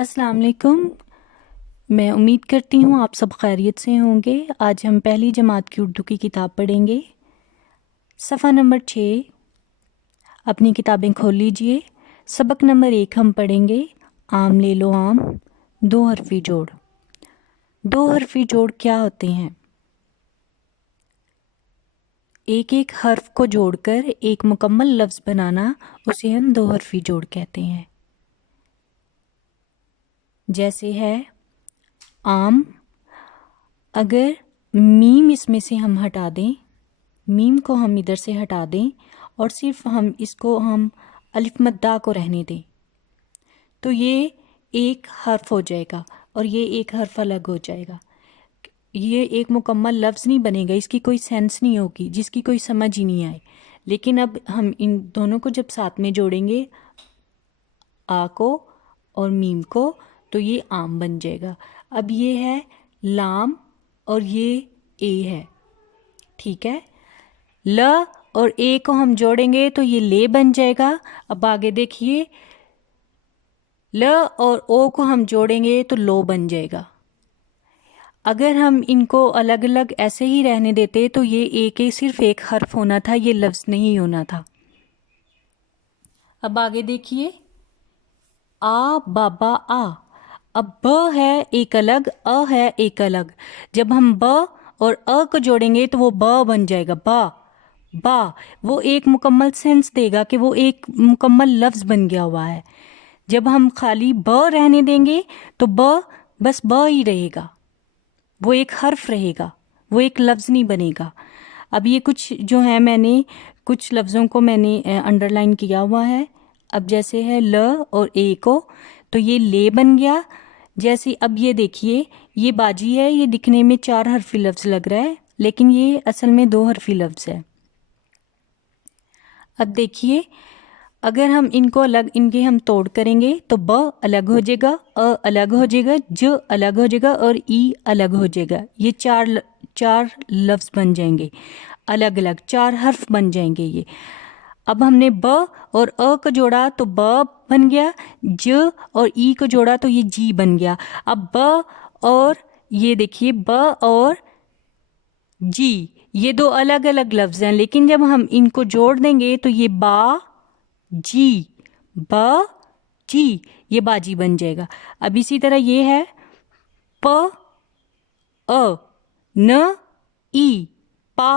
अस्सलाम वालेकुम। मैं उम्मीद करती हूँ आप सब खैरियत से होंगे। आज हम पहली जमात की उर्दू की किताब पढ़ेंगे। सफ़ा नंबर 6। अपनी किताबें खोल लीजिए। सबक नंबर 1 हम पढ़ेंगे। आम ले लो आम। दो हरफी जोड़। दो हरफी जोड़ क्या होते हैं? एक एक हर्फ को जोड़कर एक मुकम्मल लफ्ज़ बनाना, उसे हम दो हरफी जोड़ कहते हैं। जैसे है आम। अगर मीम इसमें से हम हटा दें, मीम को हम इधर से हटा दें और सिर्फ हम अलिफ मद्दा को रहने दें, तो ये एक हर्फ हो जाएगा और ये एक हर्फ अलग हो जाएगा। ये एक मुकम्मल लफ्ज़ नहीं बनेगा, इसकी कोई सेंस नहीं होगी, जिसकी कोई समझ ही नहीं आए। लेकिन अब हम इन दोनों को जब साथ में जोड़ेंगे, आ को और मीम को, तो ये आम बन जाएगा। अब ये है लाम और ये ए है, ठीक है। ल और ए को हम जोड़ेंगे तो ये ले बन जाएगा। अब आगे देखिए, ल और ओ को हम जोड़ेंगे तो लो बन जाएगा। अगर हम इनको अलग अलग ऐसे ही रहने देते तो ये एक सिर्फ एक हर्फ होना था, ये लफ्ज़ नहीं होना था। अब आगे देखिए, आ बाबा आ। अब ब है एक अलग, अ है एक अलग। जब हम ब और अ को जोड़ेंगे तो वो ब बन जाएगा, बा बा। वो एक मुकम्मल सेंस देगा कि वो एक मुकम्मल लफ्ज़ बन गया हुआ है। जब हम खाली ब रहने देंगे तो ब बस ब ही रहेगा, वो एक हर्फ रहेगा, वो एक लफ्ज़ नहीं बनेगा। अब ये कुछ जो है, मैंने कुछ लफ्ज़ों को मैंने अंडरलाइन किया हुआ है। अब जैसे है ल और ए को, तो ये ले बन गया। जैसे अब ये देखिए, ये बाजी है, ये दिखने में चार हरफी लफ्ज़ लग रहा है, लेकिन ये असल में दो हरफी लफ्ज़ है। अब देखिए, अगर हम इनको अलग, इनके हम तोड़ करेंगे तो ब अलग हो जाएगा, अ अलग हो जाएगा, ज अलग हो जाएगा और ई अलग हो जाएगा। ये चार लफ्ज़ बन जाएंगे, अलग अलग चार हर्फ बन जाएंगे ये। अब हमने ब और अ को जोड़ा तो ब बन गया, ज और ई को जोड़ा तो ये जी बन गया। अब ब और ये देखिए, ब और जी, ये दो अलग अलग लफ्ज़ हैं, लेकिन जब हम इनको जोड़ देंगे तो ये बा जी, ब जी, ये बाजी बन जाएगा। अब इसी तरह ये है प अ न ई, पा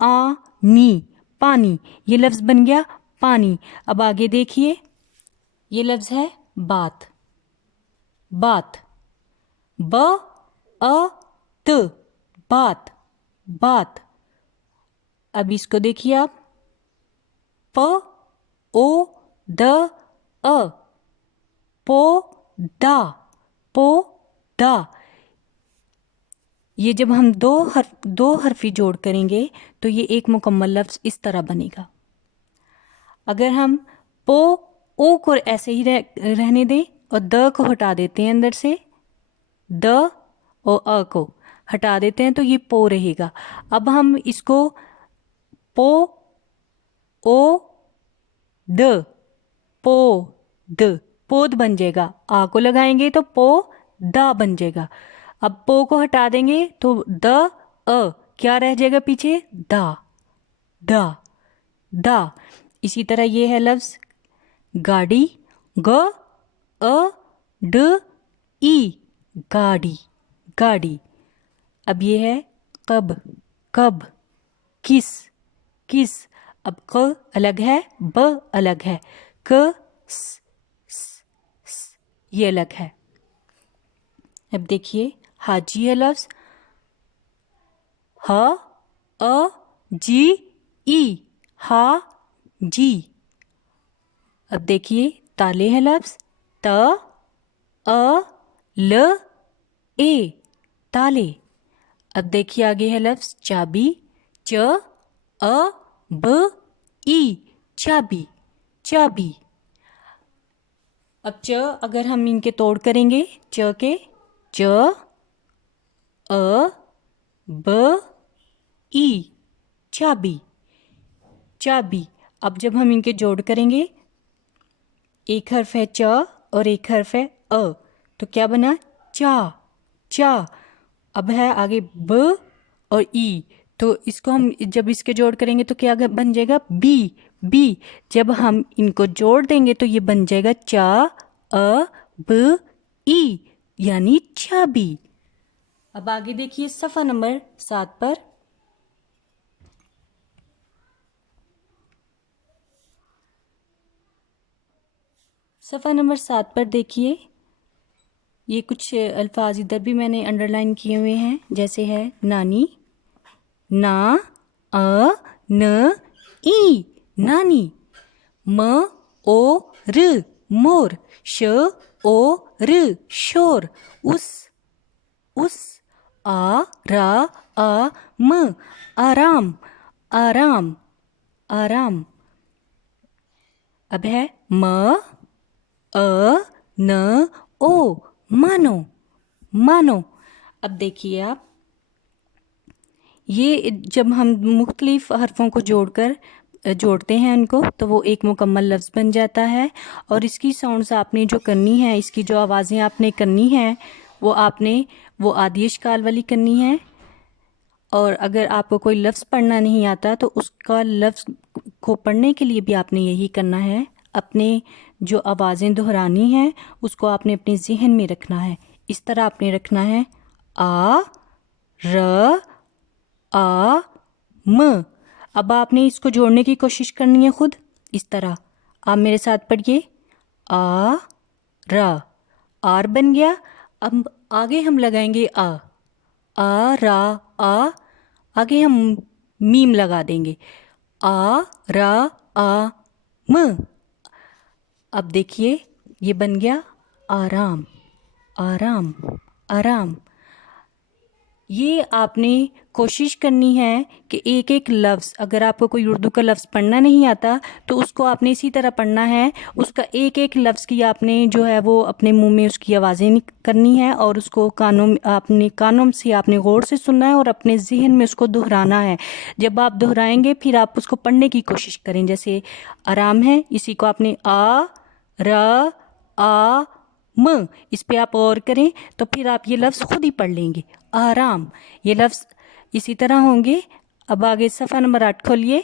आ नी, पानी, ये लफ्ज़ बन गया पानी। अब आगे देखिए, ये लफ्ज़ है बात, बात, ब अ त, बात, बात। अब इसको देखिए आप, प ओ द अ, पो दा, पो दा। ये जब हम दो हरफी जोड़ करेंगे तो ये एक मुकम्मल लफ्ज़ इस तरह बनेगा। अगर हम पो ओ को ऐसे ही रहने दें और द को हटा देते हैं, अंदर से द और अ को हटा देते हैं, तो ये पो रहेगा। अब हम इसको पो ओ द, पो द, पोद बन जाएगा। आ को लगाएंगे तो पो दा बन जाएगा। अब पो को हटा देंगे तो द अ क्या रह जाएगा पीछे, दा, दा, दा। इसी तरह ये है लफ्ज़ गाड़ी, ग अ ड ई, गाड़ी, गाड़ी। अब ये है कब, कब, किस, किस। अब क अलग है, ब अलग है, क स, स, स, ये अलग है। अब देखिए, हाजी है लफ्ज़ ह अ जी ई, हा जी। अब देखिए, ताले है लफ्ज़ त अ ल ए, ताले। अब देखिए, आगे है लफ्ज़ चाबी, च अ ब ई, चाबी, चाबी। अब च अगर हम इनके तोड़ करेंगे, च के, च अ ब ई, चाबी, चाबी। अब जब हम इनके जोड़ करेंगे, एक हर्फ है च और एक हर्फ है अ, तो क्या बना, चा, चा। अब है आगे ब और ई, तो इसको हम जब इसके जोड़ करेंगे तो क्या बन जाएगा, बी, बी। जब हम इनको जोड़ देंगे तो ये बन जाएगा चा अ ब ई, यानी चाबी। अब आगे देखिए सफ़ा नंबर 7 पर। सफ़ा नंबर 7 पर देखिए, ये कुछ अल्फाज इधर भी मैंने अंडरलाइन किए हुए हैं, जैसे है नानी, ना अ न ई, नानी। म ओ र, मोर। श ओ र, शोर। उस। आ रा आ म, आराम, आराम, आराम। अब है म अ न ओ, मानो, मानो। अब देखिए आप, ये जब हम मुख्तलिफ हरफों को जोड़ते हैं उनको, तो वो एक मुकम्मल लफ्ज़ बन जाता है। और इसकी साउंड्स आपने जो करनी है, इसकी जो आवाज़ें आपने करनी हैं, वो आदि इश्काल वाली करनी है। और अगर आपको कोई लफ्ज़ पढ़ना नहीं आता तो उसका लफ्ज़ को पढ़ने के लिए भी आपने यही करना है, अपने जो आवाज़ें दोहरानी हैं उसको आपने अपने जहन में रखना है। इस तरह आपने रखना है, आ र आ म। अब आपने इसको जोड़ने की कोशिश करनी है खुद, इस तरह। आप मेरे साथ पढ़िए, आ रा, आर बन गया। अब आगे हम लगाएंगे आ रा आ, आगे हम मीम लगा देंगे, आ रा आ म। अब देखिए ये बन गया आराम, आराम, आराम। ये आपने कोशिश करनी है कि एक एक लफ्ज़, अगर आपको कोई उर्दू का लफ्ज़ पढ़ना नहीं आता तो उसको आपने इसी तरह पढ़ना है। उसका एक एक लफ्ज़ की आपने जो है वो अपने मुंह में उसकी आवाज़ें करनी है, और उसको अपने कानों से आपने गौर से सुनना है और अपने जहन में उसको दोहराना है। जब आप दोहराएंगे फिर आप उसको पढ़ने की कोशिश करें। जैसे आराम है, इसी को आपने आ र आ म, इस पे आप और करें तो फिर आप ये लफ्ज़ खुद ही पढ़ लेंगे, आराम। ये लफ्ज़ इसी तरह होंगे। अब आगे सफ़ा नंबर 8 खोलिए।